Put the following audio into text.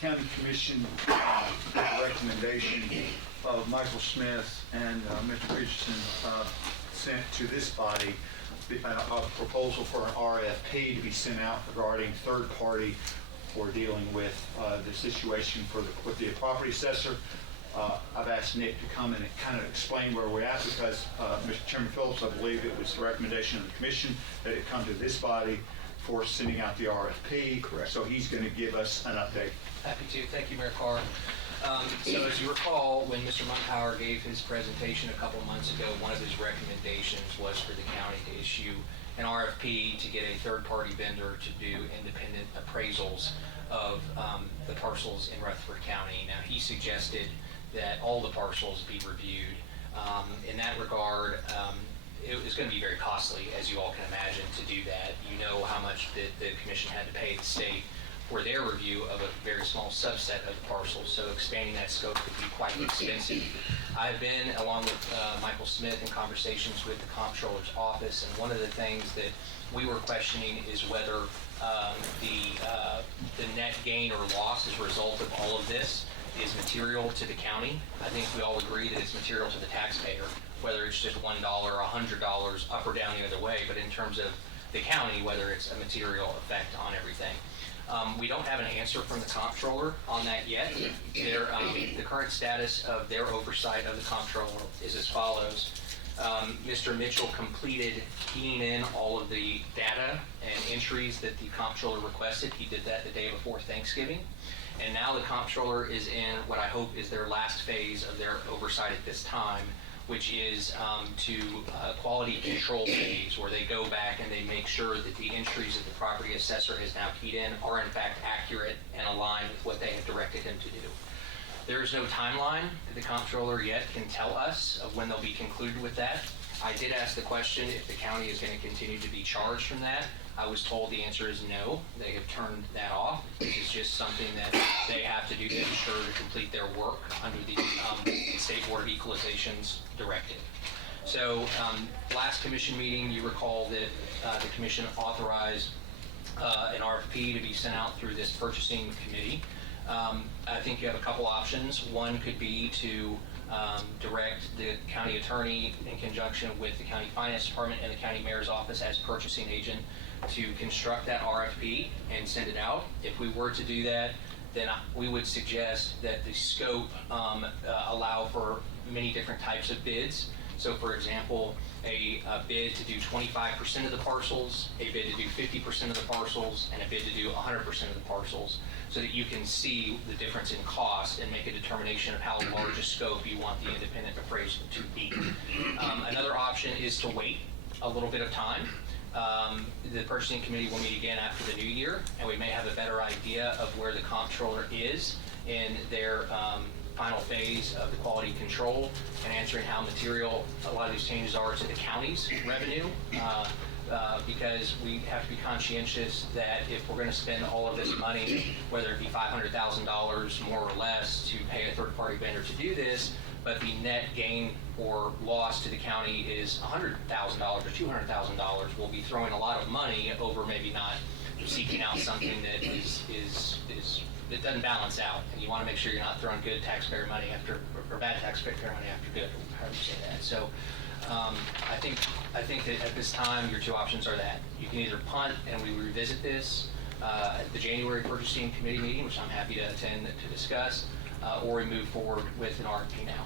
County Commission with a recommendation of Michael Smith and Mr. Richardson sent to this body a proposal for an RFP to be sent out regarding third party for dealing with the situation with the property assessor. I've asked Nick to come and kind of explain where we're at because, Mr. Chairman Phillips, I believe it was the recommendation of the commission that it come to this body for sending out the RFP. Correct. So he's going to give us an update. Happy to. Thank you, Mayor Carr. So as you recall, when Mr. Mumpower gave his presentation a couple months ago, one of his recommendations was for the county to issue an RFP to get a third-party vendor to do independent appraisals of the parcels in Rutherford County. Now, he suggested that all the parcels be reviewed. In that regard, it was going to be very costly, as you all can imagine, to do that. You know how much the commission had to pay the state for their review of a very small subset of the parcels, so expanding that scope could be quite expensive. I've been, along with Michael Smith, in conversations with the comptroller's office, and one of the things that we were questioning is whether the net gain or loss as a result of all of this is material to the county. I think we all agree that it's material to the taxpayer, whether it's just $1 or $100 up or down the other way, but in terms of the county, whether it's a material effect on everything. We don't have an answer from the comptroller on that yet. The current status of their oversight of the comptroller is as follows. Mr. Mitchell completed keying in all of the data and entries that the comptroller requested. He did that the day before Thanksgiving. And now the comptroller is in what I hope is their last phase of their oversight at this time, which is to quality control phase, where they go back and they make sure that the entries that the property assessor has now keyed in are in fact accurate and aligned with what they have directed him to do. There is no timeline that the comptroller yet can tell us of when they'll be concluded with that. I did ask the question if the county is going to continue to be charged from that. I was told the answer is no. They have turned that off. This is just something that they have to do to ensure to complete their work under the State Board of Equalization's directive. So last commission meeting, you recall that the commission authorized an RFP to be sent out through this purchasing committee. I think you have a couple options. One could be to direct the county attorney in conjunction with the county finance department and the county mayor's office as purchasing agent to construct that RFP and send it out. If we were to do that, then we would suggest that the scope allow for many different types of bids. So for example, a bid to do 25% of the parcels, a bid to do 50% of the parcels, and a bid to do 100% of the parcels, so that you can see the difference in cost and make a determination of how large a scope you want the independent appraisal to be. Another option is to wait a little bit of time. The purchasing committee will meet again after the new year, and we may have a better idea of where the comptroller is in their final phase of the quality control and answering how material a lot of these changes are to the county's revenue. Because we have to be conscientious that if we're going to spend all of this money, whether it be $500,000 more or less to pay a third-party vendor to do this, but the net gain or loss to the county is $100,000 or $200,000, we'll be throwing a lot of money over maybe not seeking out something that that doesn't balance out, and you want to make sure you're not throwing good taxpayer money after, or bad taxpayer money after good, however you say that. So I think that at this time, your two options are that you can either punt and we revisit this at the January purchasing committee meeting, which I'm happy to attend to discuss, or we move forward with an RFP now.